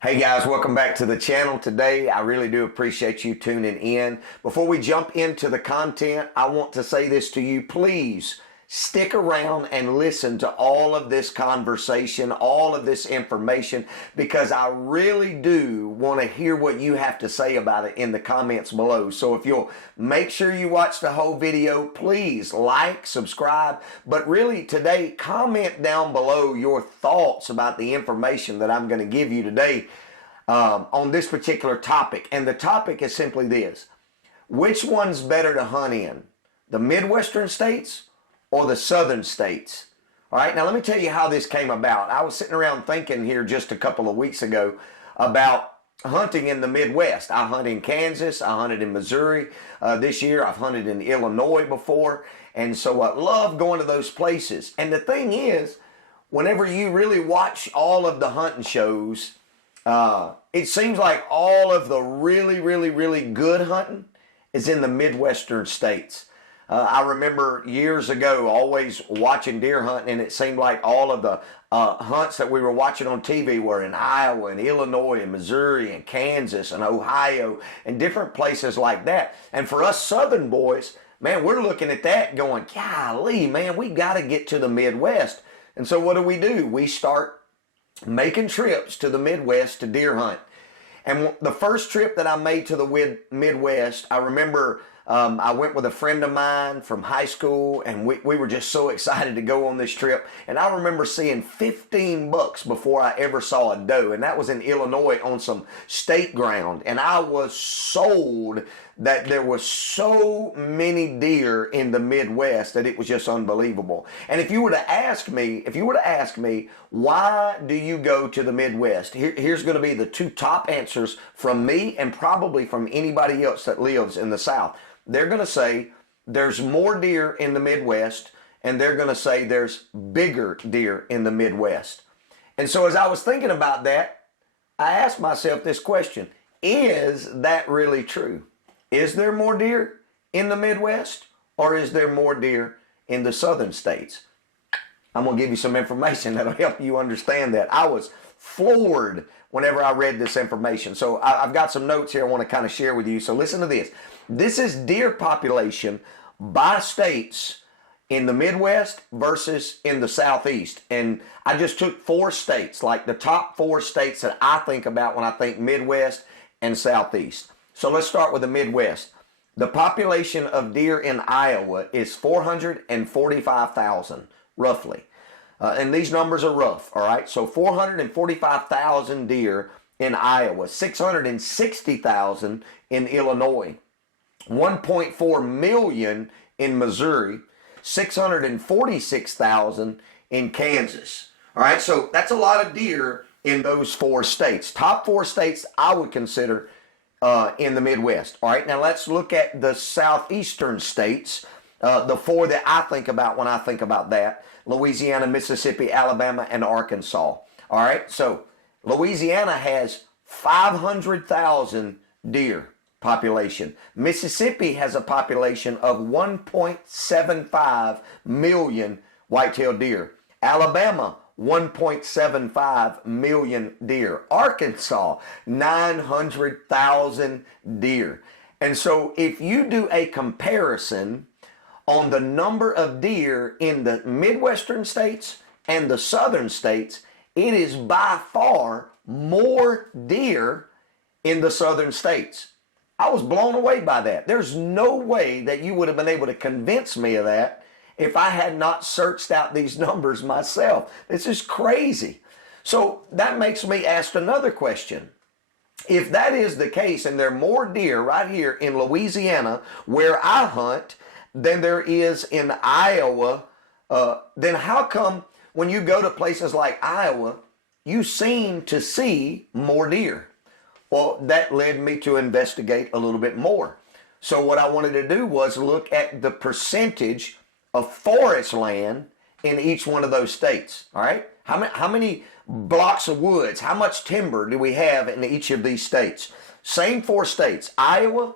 Hey guys, welcome back to the channel today. I really do appreciate you tuning in. Before we jump into the content, I want to say this to you. Please stick around and listen to all of this conversation, all of this information, because I really do want to hear what you have to say about it in the comments below. So if you'll make sure you watch the whole video, please like, subscribe, but really today, comment down below your thoughts about the information that I'm going to give you today on this particular topic. And the topic is simply this: which one's better to hunt in, the Midwestern states or the southern states? All right, now let me tell you how this came about. I was sitting around thinking here just a couple of weeks ago about hunting in the Midwest. I hunt in Kansas, I hunted in Missouri this year, I've hunted in Illinois before, and so I love going to those places. And the thing is, whenever you really watch all of the hunting shows, it seems like all of the really good hunting is in the Midwestern states. I remember years ago always watching deer hunting, and it seemed like all of the hunts that we were watching on TV were in Iowa and Illinois and Missouri and Kansas and Ohio and different places like that. And for us Southern boys, man, we're looking at that going, golly, man, we got to get to the Midwest. And so what do? We start making trips to the Midwest to deer hunt. And the first trip that I made to the Midwest, I remember I went with a friend of mine from high school, and we were just so excited to go on this trip. And I remember seeing 15 bucks before I ever saw a doe, and that was in Illinois on some state ground. And I was sold that there was so many deer in the Midwest that it was just unbelievable. And if you were to ask me, why do you go to the Midwest? Here's going to be the two top answers from me and probably from anybody else that lives in the South. They're going to say there's more deer in the Midwest, and they're going to say there's bigger deer in the Midwest. And so as I was thinking about that, I asked myself this question: is that really true? Is there more deer in the Midwest, or is there more deer in the southern states? I'm going to give you some information that'll help you understand that. I was floored whenever I read this information. So I've got some notes here I want to kind of share with you. So listen to this. This is deer population by states in the Midwest versus in the Southeast. And I just took 4 states, like the top 4 states that I think about when I think Midwest and Southeast. So let's start with the Midwest. The population of deer in Iowa is 445,000, roughly. And these numbers are rough, all right? So 445,000 deer in Iowa, 660,000 in Illinois, 1.4 million in Missouri, 646,000 in Kansas. All right, so that's a lot of deer in those 4 states. Top 4 states I would consider in the Midwest. All right, now let's look at the southeastern states, the 4 that I think about when I think about that: Louisiana, Mississippi, Alabama, and Arkansas. All right, so Louisiana has 500,000 deer population. Mississippi has a population of 1.75 million white-tailed deer. Alabama, 1.75 million deer. Arkansas, 900,000 deer. And so if you do a comparison on the number of deer in the Midwestern states and the southern states, it is by far more deer in the southern states. I was blown away by that. There's no way that you would have been able to convince me of that if I had not searched out these numbers myself. This is crazy. So that makes me ask another question. If that is the case, and there are more deer right here in Louisiana where I hunt than there is in Iowa, then how come when you go to places like Iowa, you seem to see more deer? Well, that led me to investigate a little bit more. So what I wanted to do was look at the percentage of forest land in each one of those states. All right, how many blocks of woods, how much timber do we have in each of these states? Same 4 states. Iowa,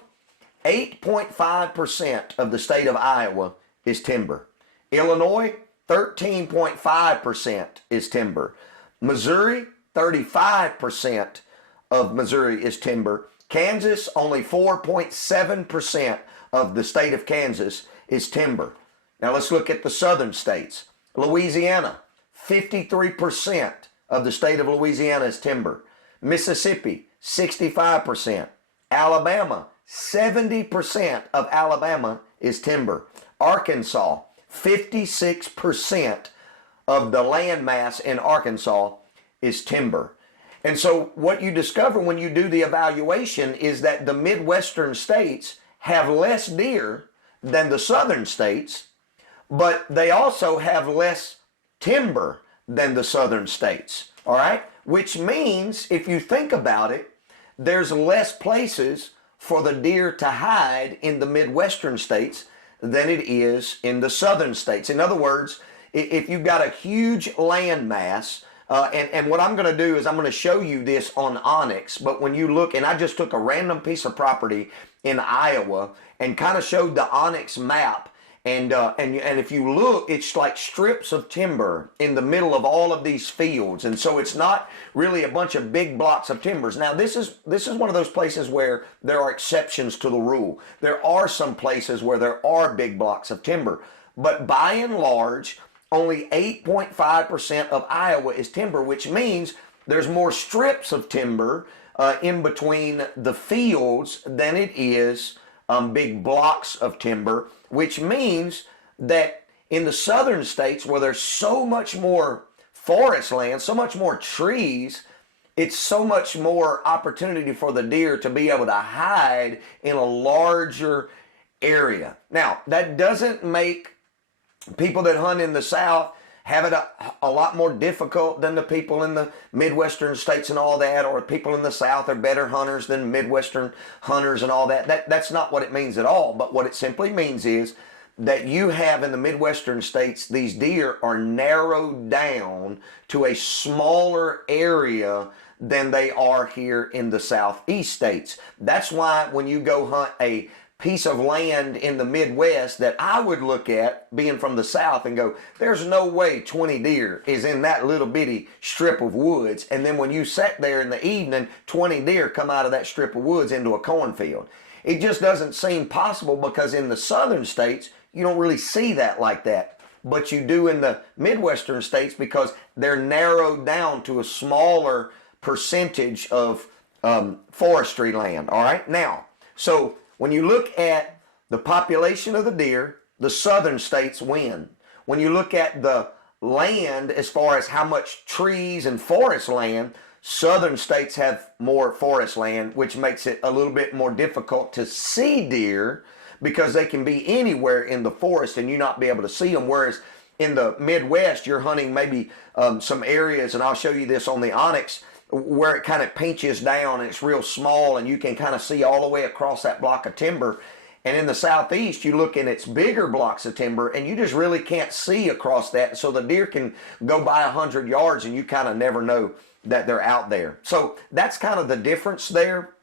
8.5% of the state of Iowa is timber. Illinois, 13.5% is timber. Missouri, 35% of Missouri is timber. Kansas, only 4.7% of the state of Kansas is timber. Now let's look at the southern states. Louisiana, 53% of the state of Louisiana is timber. Mississippi, 65%. Alabama, 70% of Alabama is timber. Arkansas, 56% of the land mass in Arkansas is timber. And so what you discover when you do the evaluation is that the Midwestern states have less deer than the southern states, but they also have less timber than the southern states, all right? Which means, if you think about it, there's less places for the deer to hide in the Midwestern states than it is in the southern states. In other words, if you've got a huge land mass, and what I'm going to do is I'm going to show you this on Onyx, but when you look, and I just took a random piece of property in Iowa and kind of showed the Onyx map, and if you look, it's like strips of timber in the middle of all of these fields, and so it's not really a bunch of big blocks of timbers. Now this is one of those places where there are exceptions to the rule. There are some places where there are big blocks of timber, but by and large, only 8.5% of Iowa is timber, which means there's more strips of timber in between the fields than it is big blocks of timber, which means that in the southern states where there's so much more forest land, so much more trees, it's so much more opportunity for the deer to be able to hide in a larger area. Now, that doesn't make people that hunt in the South have it a lot more difficult than the people in the Midwestern states and all that, or people in the South are better hunters than Midwestern hunters and all that. That's not what it means at all. But what it simply means is that you have in the Midwestern states, these deer are narrowed down to a smaller area than they are here in the Southeast states. That's why when you go hunt a piece of land in the Midwest that I would look at being from the South and go, there's no way 20 deer is in that little bitty strip of woods. And then when you sat there in the evening, 20 deer come out of that strip of woods into a cornfield. It just doesn't seem possible because in the southern states, you don't really see that like that. But you do in the Midwestern states because they're narrowed down to a smaller percentage of forestry land. All right. Now, so when you look at the population of the deer, the southern states win. When you look at the land as far as how much trees and forest land, southern states have more forest land, which makes it a little bit more difficult to see deer because they can be anywhere in the forest and you not be able to see them. Whereas in the Midwest, you're hunting maybe some areas, and I'll show you this on the Onyx, where it kind of pinches down and it's real small and you can kind of see all the way across that block of timber. And in the Southeast, you look and it's bigger blocks of timber and you just really can't see across that. So the deer can go by 100 yards and you kind of never know that they're out there. So that's kind of the difference there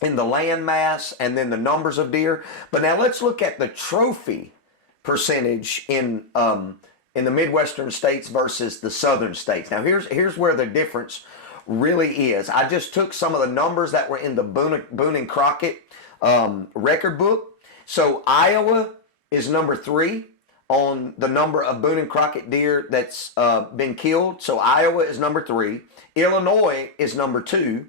in the land mass and then the numbers of deer. But now let's look at the trophy percentage in the Midwestern states versus the southern states. Now here's where the difference really is. I just took some of the numbers that were in the Boone and Crockett record book. So Iowa is number 3 on the number of Boone and Crockett deer that's been killed. So Iowa is number 3. Illinois is number 2.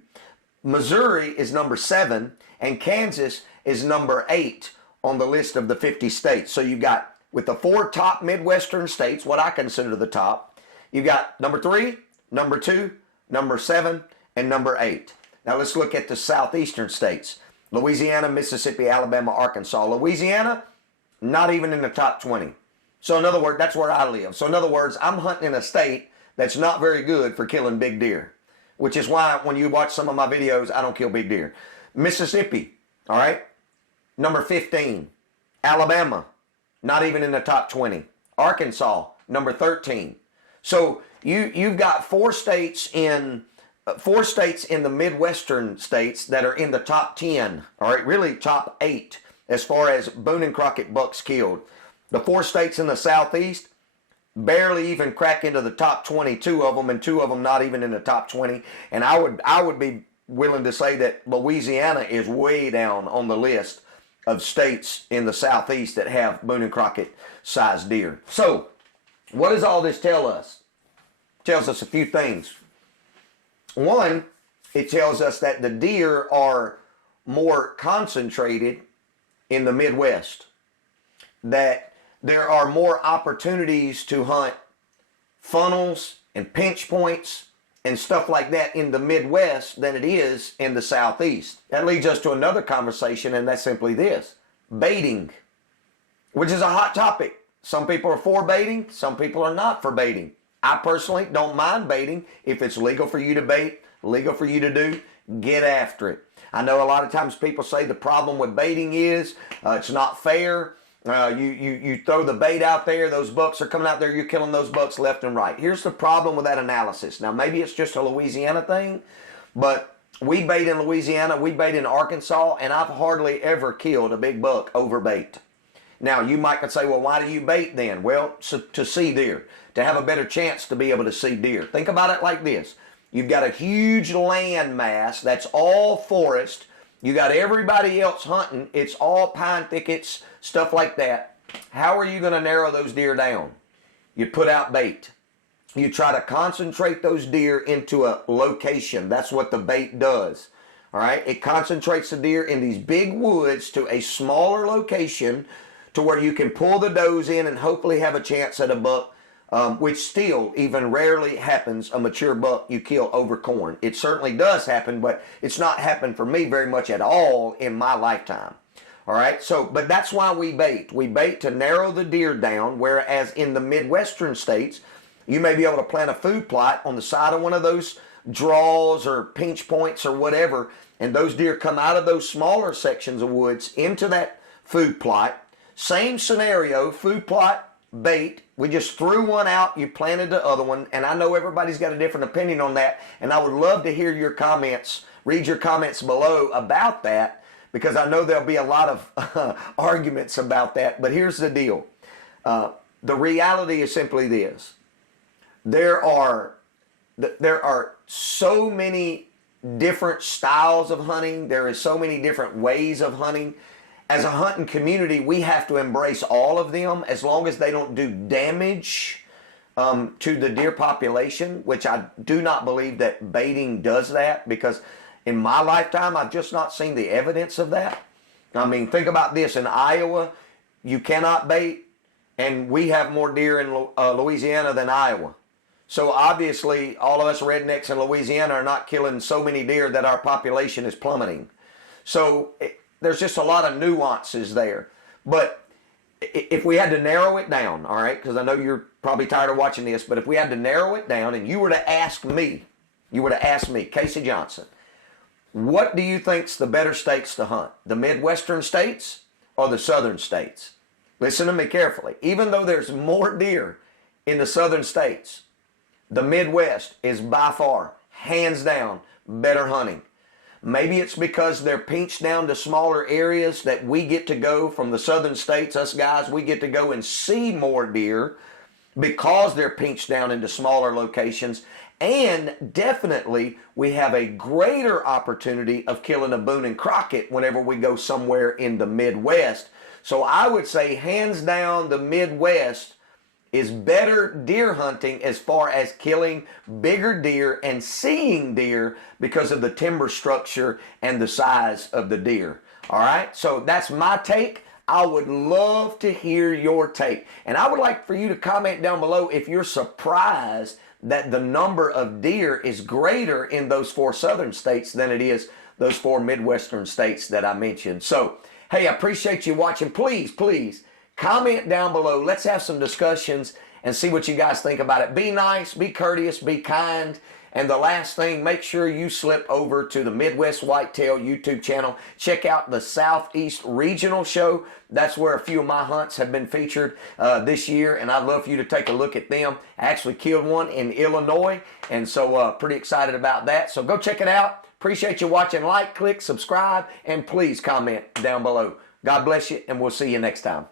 Missouri is number 7. And Kansas is number 8 on the list of the 50 states. So you've got, with the 4 top Midwestern states, what I consider the top, you've got number 3, number 2, number 7, and number 8. Now let's look at the southeastern states. Louisiana, Mississippi, Alabama, Arkansas. Louisiana, not even in the top 20. So in other words, that's where I live. So in other words, I'm hunting in a state that's not very good for killing big deer, which is why when you watch some of my videos, I don't kill big deer. Mississippi, all right, number 15. Alabama, not even in the top 20. Arkansas, number 13. So you've got 4 states in the Midwestern states that are in the top 10, all right, really top 8 as far as Boone and Crockett bucks killed. The 4 states in the Southeast barely even crack into the top 22 of them, and 2 of them not even in the top 20. And I would be willing to say that Louisiana is way down on the list of states in the southeast that have Boone and Crockett sized deer. So what does all this tell us? It tells us a few things. One, it tells us that the deer are more concentrated in the Midwest, that there are more opportunities to hunt funnels and pinch points and stuff like that in the Midwest than it is in the Southeast. That leads us to another conversation, and that's simply this: baiting, which is a hot topic. Some people are for baiting, some people are not for baiting. I personally don't mind baiting. If it's legal for you to bait, legal for you to do, get after it. I know a lot of times people say the problem with baiting is it's not fair. You throw the bait out there, those bucks are coming out there, you're killing those bucks left and right. Here's the problem with that analysis. Now, maybe it's just a Louisiana thing, but we bait in Louisiana, we bait in Arkansas, and I've hardly ever killed a big buck over bait. Now, you might could say, well, why do you bait then? Well, to see deer, to have a better chance to be able to see deer. Think about it like this. You've got a huge land mass that's all forest. You got everybody else hunting. It's all pine thickets, stuff like that. How are you going to narrow those deer down? You put out bait. You try to concentrate those deer into a location. That's what the bait does. All right? It concentrates the deer in these big woods to a smaller location to where you can pull the does in and hopefully have a chance at a buck, which still even rarely happens, a mature buck you kill over corn. It certainly does happen, but it's not happened for me very much at all in my lifetime. All right, so, but that's why we bait. We bait to narrow the deer down, whereas in the Midwestern states, you may be able to plant a food plot on the side of one of those draws or pinch points or whatever, and those deer come out of those smaller sections of woods into that food plot. Same scenario, food plot, bait. We just threw one out, you planted the other one, and I know everybody's got a different opinion on that, and I would love to hear your comments, read your comments below about that, because I know there'll be a lot of arguments about that. But here's the deal. The reality is simply this. There are so many different styles of hunting. There is so many different ways of hunting. As a hunting community, we have to embrace all of them as long as they don't do damage to the deer population, which I do not believe that baiting does that, because in my lifetime, I've just not seen the evidence of that. I mean, think about this. In Iowa, you cannot bait, and we have more deer in Louisiana than Iowa. So obviously, all of us rednecks in Louisiana are not killing so many deer that our population is plummeting. So there's just a lot of nuances there. But if we had to narrow it down, all right, because I know you're probably tired of watching this, but if we had to narrow it down and you were to ask me, Casey Johnson, what do you think's the better states to hunt? The Midwestern states or the southern states? Listen to me carefully. Even though there's more deer in the southern states, the Midwest is by far, hands down, better hunting. Maybe it's because they're pinched down to smaller areas that we get to go from the southern states, us guys, we get to go and see more deer because they're pinched down into smaller locations. And definitely we have a greater opportunity of killing a Boone and Crockett whenever we go somewhere in the Midwest. So I would say hands down the Midwest is better deer hunting as far as killing bigger deer and seeing deer because of the timber structure and the size of the deer. All right, so that's my take. I would love to hear your take. And I would like for you to comment down below if you're surprised that the number of deer is greater in those 4 southern states than it is those 4 Midwestern states that I mentioned. So, hey, I appreciate you watching. Please, comment down below. Let's have some discussions and see what you guys think about it. Be nice, be courteous, be kind. And the last thing, make sure you slip over to the Midwest Whitetail YouTube channel. Check out the Southeast Regional Show. That's where a few of my hunts have been featured this year, and I'd love for you to take a look at them. I actually killed one in Illinois, and so pretty excited about that. So go check it out. Appreciate you watching. Like, click, subscribe, and please comment down below. God bless you, and we'll see you next time.